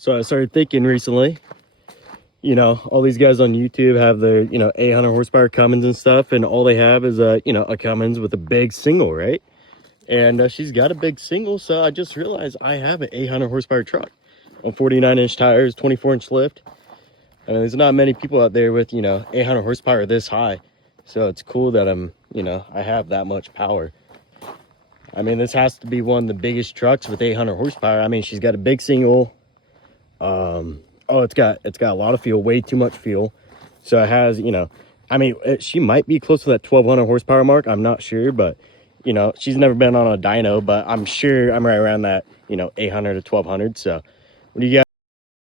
So I started thinking recently, you know, all these guys on YouTube have their, you know, 800 horsepower Cummins and stuff, and all they have is a, you know, a Cummins with a big single, right? And she's got a big single, so I just realized I have an 800 horsepower truck on 49-inch tires, 24-inch lift. I mean, there's not many people out there with, you know, 800 horsepower this high. So it's cool that you know, I have that much power. I mean, this has to be one of the biggest trucks with 800 horsepower. I mean, she's got a big single. Oh, it's got a lot of fuel, way too much fuel. So it has, you know, I mean, she might be close to that 1200 horsepower mark. I'm not sure, but you know, she's never been on a dyno, but I'm sure I'm right around that, you know, 800 to 1200. So what do you guys